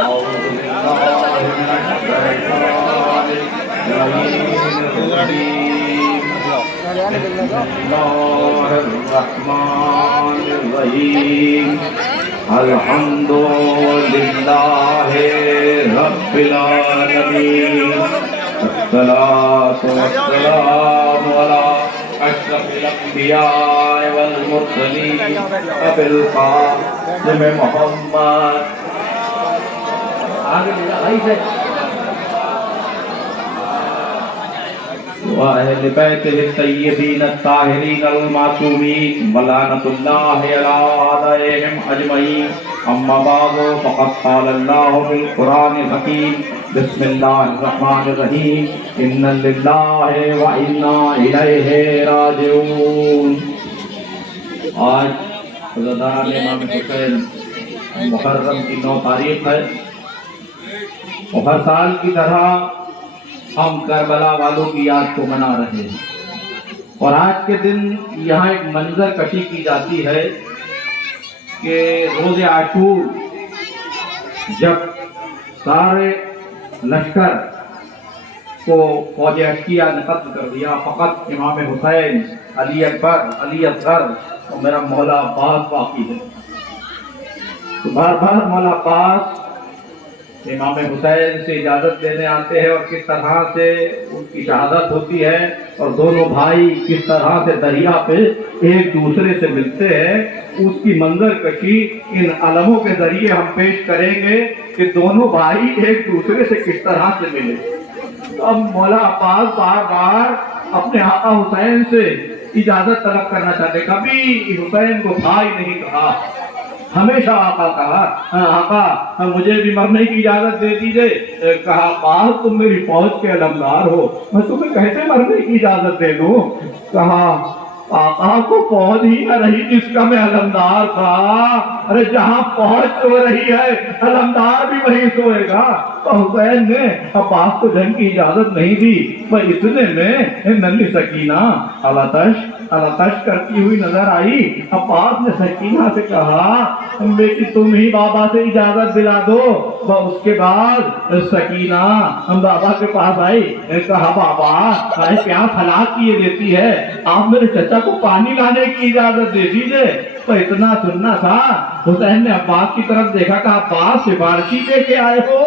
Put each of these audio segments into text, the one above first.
أعوذ بالله من الشيطان الرجيم. بسم الله الرحمن الرحيم. الحمد لله رب العالمين. الصلاة والسلام على أشرف الأنبياء والمرسلين أبي القاسم محمد وأهل بيته الطيبين الطاهرين المعصومين ولعنة الله على أعدائهم أجمعين. أما بعد فقد قال الله في القرآن الحكيم بسم الله الرحمن الرحيم إنا لله وإنا إليه راجعون. آج حضرت امام حسین محرم کی 9 تاریخ ہے اور ہر سال کی طرح ہم کربلا والوں کی یاد کو منا رہے ہیں. اور آج کے دن یہاں ایک منظر کشی کی جاتی ہے کہ روز عاشور جب سارے لشکر کو فوج اشکیا نے قتل کر دیا، فقط امام حسین، علی اکبر، علی اصغر اور میرا مولا عباس باقی ہے. تو بار بار مولا عباس امام حسین سے اجازت لینے آتے ہیں اور کس طرح سے ان کی شہادت ہوتی ہے اور دونوں بھائی کس طرح سے دریا پہ ایک دوسرے سے ملتے ہیں، اس کی منظر کشی ان علموں کے ذریعے ہم پیش کریں گے کہ دونوں بھائی ایک دوسرے سے کس طرح سے ملے. تو اب مولا عباس بار بار اپنے آقا حسین سے اجازت طلب کرنا چاہتے، کبھی حسین کو بھائی نہیں کہا، ہمیشہ آقا کہا آقا مجھے بھی مرنے کی اجازت دے دیجئے. کہا عباس تم میری فوج کے علمدار ہو، میں تمہیں کیسے مرنے کی اجازت دے دوں؟ کہا آقا کو فوج ہی نہ رہی جس کا میں علمدار تھا. ارے جہاں فوج سو رہی ہے علمدار بھی وہیں سوئے گا. تو حسین نے عباس کو جنگ کی اجازت نہیں دی. میں اتنے میں ننھی سکینہ الاتش کرتی ہوئی نظر آئی. عباس نے سکینہ سے کہا بیٹی تم ہی بابا سے اجازت دلا دو. اس کے بعد سکینہ بابا کے پاس آئی، کہا بابا پیاس ہلاک کیے دیتی ہے، آپ میرے چچا کو پانی لانے کی اجازت دے دیجئے. تو اتنا سننا تھا. حسین نے عباس کی طرف دیکھا، کہا عباس سفارشی لے کے آئے ہو؟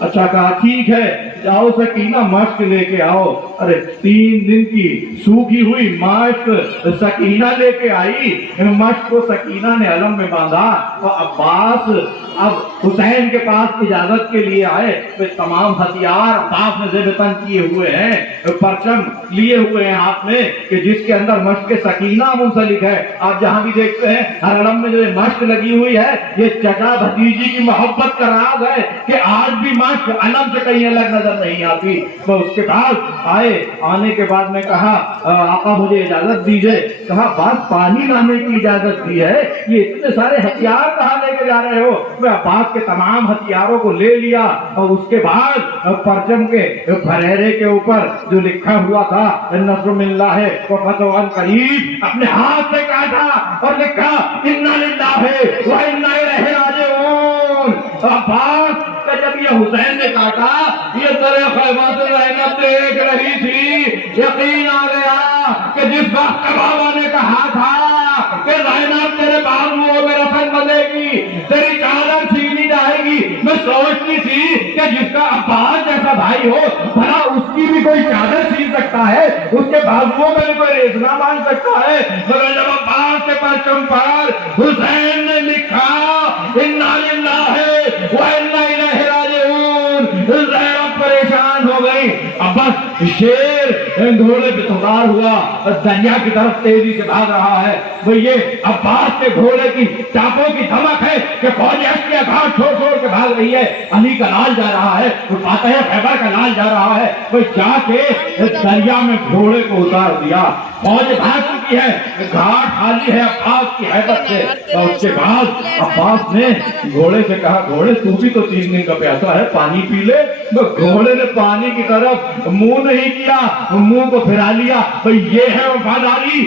اچھا کہا ٹھیک ہے جاؤ سکینہ مشق لے کے آؤ. ارے 3 دن کی سوکھی ہوئی مشق سکینہ لے کے آئی. مشق کو سکینہ نے علم میں باندھا اور عباس اب حسین کے پاس اجازت کے لیے آئے. تمام ہتھیار عباس نے زیب تن کیے ہوئے ہیں، پرچم لیے ہوئے ہیں ہاتھ میں کہ جس کے اندر مشق سکینہ منسلک ہے. آپ جہاں بھی دیکھتے ہیں ہر علم میں جو مشق لگی ہوئی ہے یہ چچا بھتیجی کی محبت کا راز ہے کہ آج بھی مشق علم سے کہیں الگ نظر نہیں آتی. تو اس کے بعد آنے کے بعد میں کہا آقا مجھے اجازت دیجئے. کہا بس پانی لانے کی اجازت دی ہے، یہ اتنے سارے ہتھیار کہاں لے کے جا رہے ہو؟ میں عباس کے تمام ہتھیاروں کو لے لیا اور اس کے بعد پرچم کے پھریرے کے اوپر جو لکھا ہوا تھا نصر من اللہ و فتح قریب اپنے ہاتھ سے کاٹا اور لکھا انا للہ و انا الیہ راجعون. عباس جب یہ حسین نے کاٹا یہ درے خیمہ سے زینب دیکھ رہی تھی. یقین آ گیا کہ جس وقت بابا نے کہا تھا کہ زینب تیرے بازوؤں میں رسن بندھے گی، تیری چادر چھینی جائے گی، میں سوچتی تھی کہ جس کا عباس جیسا بھائی ہو بھلا اس کی بھی کوئی چادر چھین سکتا ہے، اس کے بازوؤں میں بھی کوئی ریزنا باندھ سکتا ہے. مگر جب عباس کے پرچم پر حسین نے لکھا انا للہ و انا الیہ راجعون، زینب پریشان ہو گئی. اب بس شیر گھوڑے پہ سوار ہوا دریا کی طرف تیزی سے بھاگ رہا ہے. وہ یہ عباس کے گھوڑے کی ٹاپوں کی دھمک ہے کہ فوج اشکیا گھاٹ چھوڑ چھوڑ کے بھاگ رہی ہے. علی کا لال جا رہا ہے، فاتح خیبر کا لال جا رہا ہے. وہ جا کے دریا میں گھوڑے کو اتار دیا. فوج بھاگ چکی ہے، گھاٹ خالی ہے عباس کی حیبت سے. اور اس کے بعد عباس نے گھوڑے سے کہا گھوڑے تو بھی تو 3 دن کا پیاسا ہے، پانی پی لے. گھوڑے نے پانی کی طرف منہ نہیں کیا، منہ کو پھرا لیا. بھئی یہ ہے وفاداری